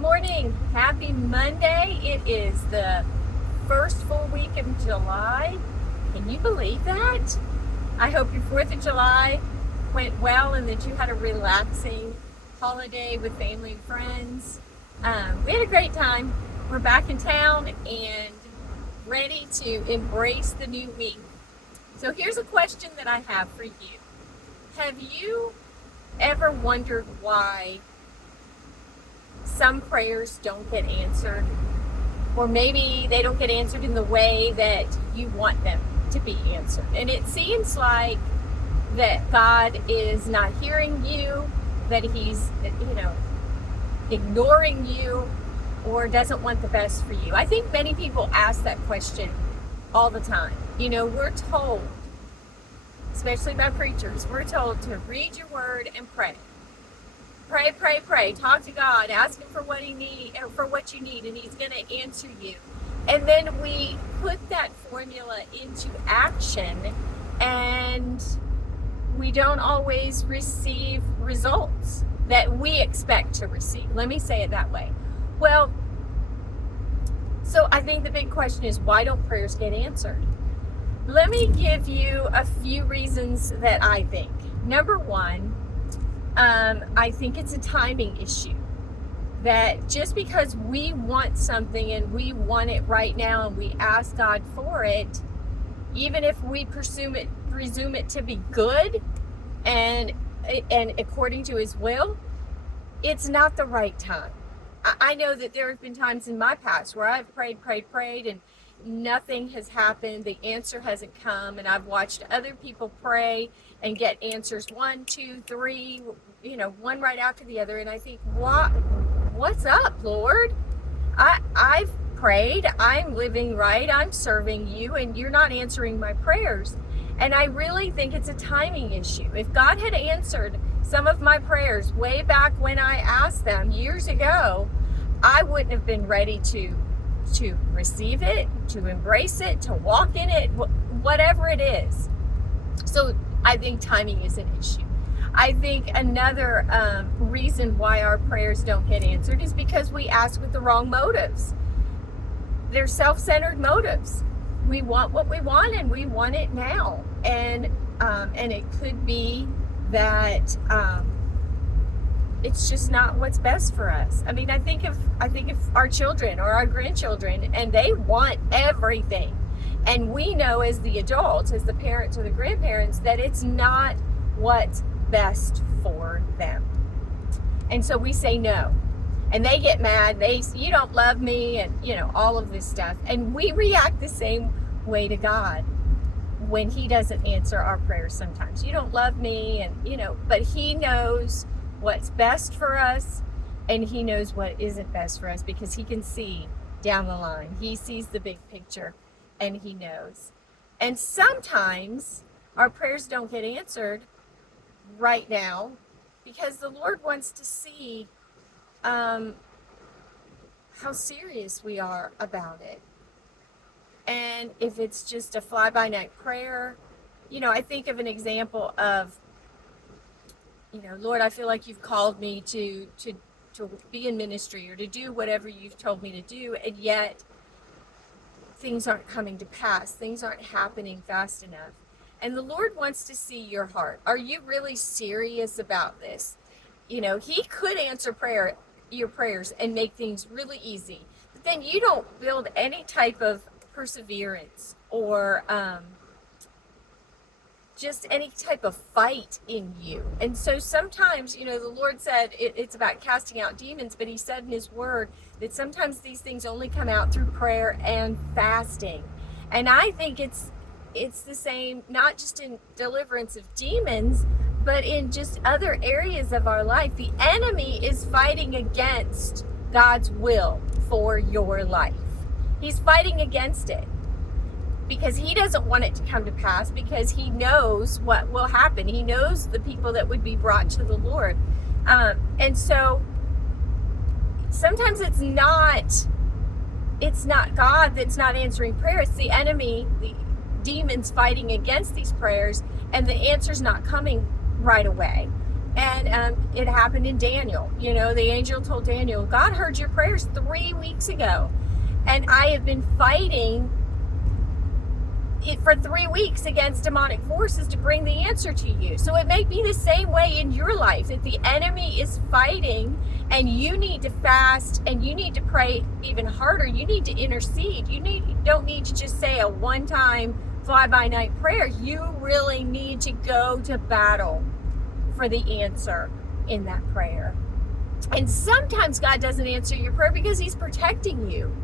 morning. Happy Monday. It is the first full week of July. Can you believe that? I hope your 4th of July went well and that you had a relaxing holiday with family and friends. We had a great time. We're back in town and ready to embrace the new week. So here's a question that I have for you. Have you ever wondered why some prayers don't get answered, or maybe they don't get answered in the way that you want them to be answered, and it seems like that God is not hearing you, that he's ignoring you, or doesn't want the best for you? I think many people ask that question all the time. We're told, especially by preachers, we're told to read your word and pray. Pray, pray, pray. Talk to God. Ask him for what you need, and he's going to answer you. And then we put that formula into action, and we don't always receive results that we expect to receive. Let me say it that way. Well, so I think the big question is, why don't prayers get answered? Let me give you a few reasons that I think. Number one, I think it's a timing issue. That just because we want something and we want it right now and we ask God for it, even if we presume it to be good and according to his will, it's not the right time. I know that there have been times in my past where I've prayed, and nothing has happened. The answer hasn't come, and I've watched other people pray and get answers 1, 2, 3, one right after the other, and I think, what's up, Lord? I've prayed, I'm living right, I'm serving you, and you're not answering my prayers. And I really think it's a timing issue. If God had answered some of my prayers way back when I asked them years ago, I wouldn't have been ready to receive it, to embrace it, to walk in it, whatever it is. So I think timing is an issue. I think another reason why our prayers don't get answered is because we ask with the wrong motives. They're self-centered motives. We want what we want, and we want it now. And it could be that it's just not what's best for us. I mean, I think of our children or our grandchildren, and they want everything. And we know as the adults, as the parents or the grandparents, that it's not what's best for them. And so we say no. And they get mad. You don't love me, and all of this stuff. And we react the same way to God when he doesn't answer our prayers sometimes. You don't love me, and but he knows what's best for us, and he knows what isn't best for us, because he can see down the line. He sees the big picture, and he knows. And sometimes our prayers don't get answered right now because the Lord wants to see how serious we are about it. And if it's just a fly-by-night prayer, I think of an example of, Lord, I feel like you've called me to be in ministry or to do whatever you've told me to do, and yet things aren't coming to pass. Things aren't happening fast enough. And the Lord wants to see your heart. Are you really serious about this? He could answer your prayers and make things really easy, but then you don't build any type of perseverance or just any type of fight in you. And so sometimes, the Lord said it's about casting out demons, but he said in his word that sometimes these things only come out through prayer and fasting. And I think it's the same, not just in deliverance of demons, but in just other areas of our life. The enemy is fighting against God's will for your life. He's fighting against it because he doesn't want it to come to pass, because he knows what will happen. He knows the people that would be brought to the Lord. And so sometimes it's not God that's not answering prayer. It's the enemy, the demons fighting against these prayers, and the answer's not coming right away. And it happened in Daniel. You know, the angel told Daniel, God heard your prayers 3 weeks ago. And I have been fighting it for 3 weeks against demonic forces to bring the answer to you. So it may be the same way in your life, that the enemy is fighting and you need to fast and you need to pray even harder. You need to intercede. You don't need to just say a one-time fly-by-night prayer. You really need to go to battle for the answer in that prayer. And sometimes God doesn't answer your prayer because he's protecting you.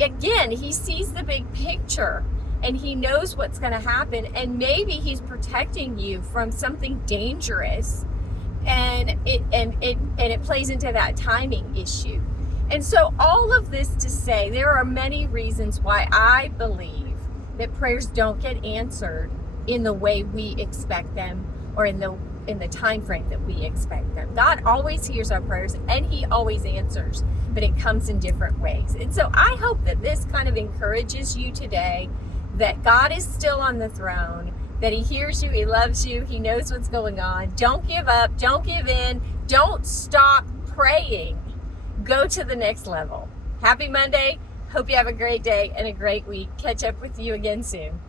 Again, he sees the big picture and he knows what's going to happen, and maybe he's protecting you from something dangerous, and it plays into that timing issue. And so all of this to say, there are many reasons why I believe that prayers don't get answered in the way we expect them, or in the time frame that we expect them. God always hears our prayers and he always answers, but it comes in different ways. And so I hope that this kind of encourages you today, that God is still on the throne, that he hears you, he loves you, he knows what's going on. Don't give up, don't give in, don't stop praying. Go to the next level. Happy Monday. Hope you have a great day and a great week. Catch up with you again soon.